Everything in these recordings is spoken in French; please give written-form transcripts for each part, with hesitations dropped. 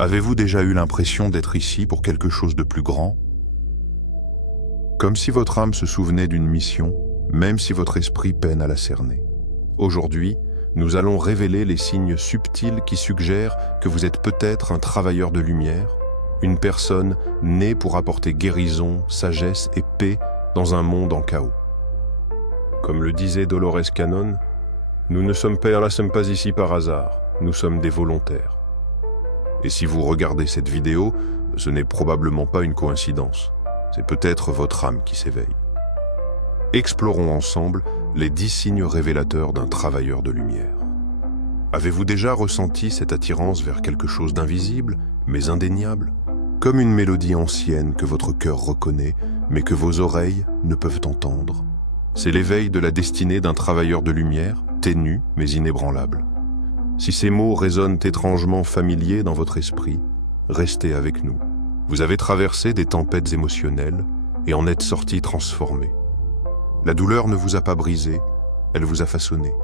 Avez-vous déjà eu l'impression d'être ici pour quelque chose de plus grand? Comme si votre âme se souvenait d'une mission, même si votre esprit peine à la cerner. Aujourd'hui, nous allons révéler les signes subtils qui suggèrent que vous êtes peut-être un travailleur de lumière, une personne née pour apporter guérison, sagesse et paix dans un monde en chaos. Comme le disait Dolores Cannon, nous ne sommes pas ici par hasard, nous sommes des volontaires. Et si vous regardez cette vidéo, ce n'est probablement pas une coïncidence. C'est peut-être votre âme qui s'éveille. Explorons ensemble les 10 signes révélateurs d'un travailleur de lumière. Avez-vous déjà ressenti cette attirance vers quelque chose d'invisible, mais indéniable? Comme une mélodie ancienne que votre cœur reconnaît, mais que vos oreilles ne peuvent entendre. C'est l'éveil de la destinée d'un travailleur de lumière, ténu mais inébranlable. Si ces mots résonnent étrangement familiers dans votre esprit, restez avec nous. Vous avez traversé des tempêtes émotionnelles et en êtes sorti transformé. La douleur ne vous a pas brisé, elle vous a façonné.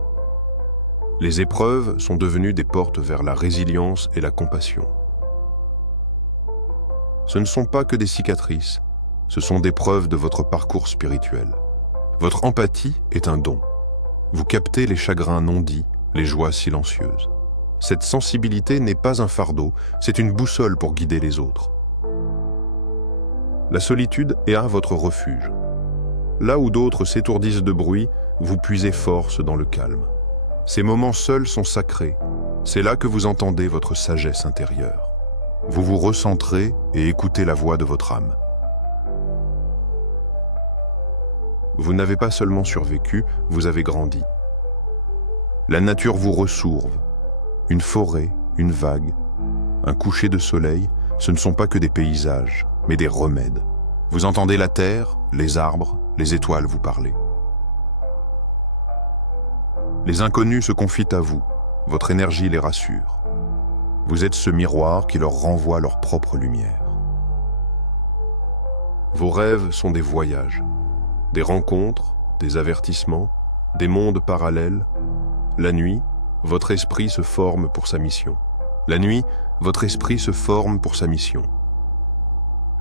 Les épreuves sont devenues des portes vers la résilience et la compassion. Ce ne sont pas que des cicatrices, ce sont des preuves de votre parcours spirituel. Votre empathie est un don. Vous captez les chagrins non dits, les joies silencieuses. Cette sensibilité n'est pas un fardeau, c'est une boussole pour guider les autres. La solitude est votre refuge. Là où d'autres s'étourdissent de bruit, vous puisez force dans le calme. Ces moments seuls sont sacrés. C'est là que vous entendez votre sagesse intérieure. Vous vous recentrez et écoutez la voix de votre âme. Vous n'avez pas seulement survécu, vous avez grandi. La nature vous ressourve. Une forêt, une vague, un coucher de soleil, ce ne sont pas que des paysages, mais des remèdes. Vous entendez la terre, les arbres, les étoiles vous parler. Les inconnus se confient à vous, votre énergie les rassure. Vous êtes ce miroir qui leur renvoie leur propre lumière. Vos rêves sont des voyages, des rencontres, des avertissements, des mondes parallèles. La nuit, votre esprit se forme pour sa mission. La nuit, votre esprit se forme pour sa mission.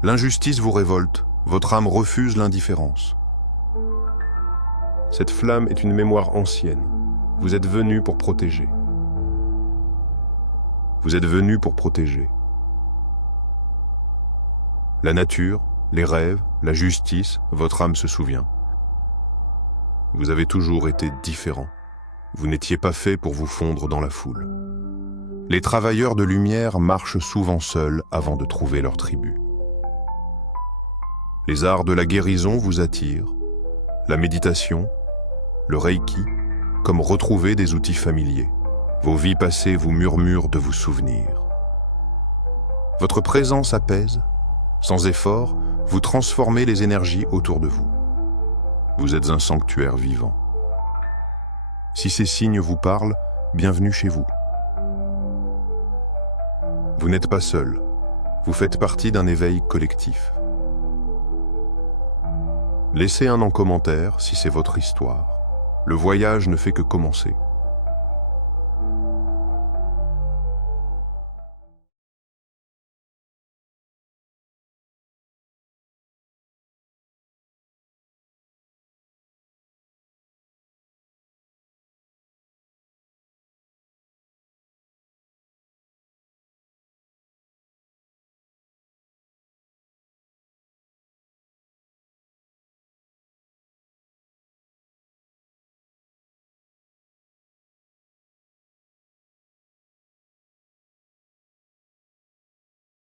L'injustice vous révolte, votre âme refuse l'indifférence. Cette flamme est une mémoire ancienne. Vous êtes venu pour protéger. Vous êtes venu pour protéger. La nature, les rêves, la justice, votre âme se souvient. Vous avez toujours été différent. Vous n'étiez pas fait pour vous fondre dans la foule. Les travailleurs de lumière marchent souvent seuls avant de trouver leur tribu. Les arts de la guérison vous attirent, la méditation, le reiki, comme retrouver des outils familiers. Vos vies passées vous murmurent de vous souvenir. Votre présence apaise, sans effort, vous transformez les énergies autour de vous. Vous êtes un sanctuaire vivant. Si ces signes vous parlent, bienvenue chez vous. Vous n'êtes pas seul, vous faites partie d'un éveil collectif. Laissez un en commentaire si c'est votre histoire. Le voyage ne fait que commencer.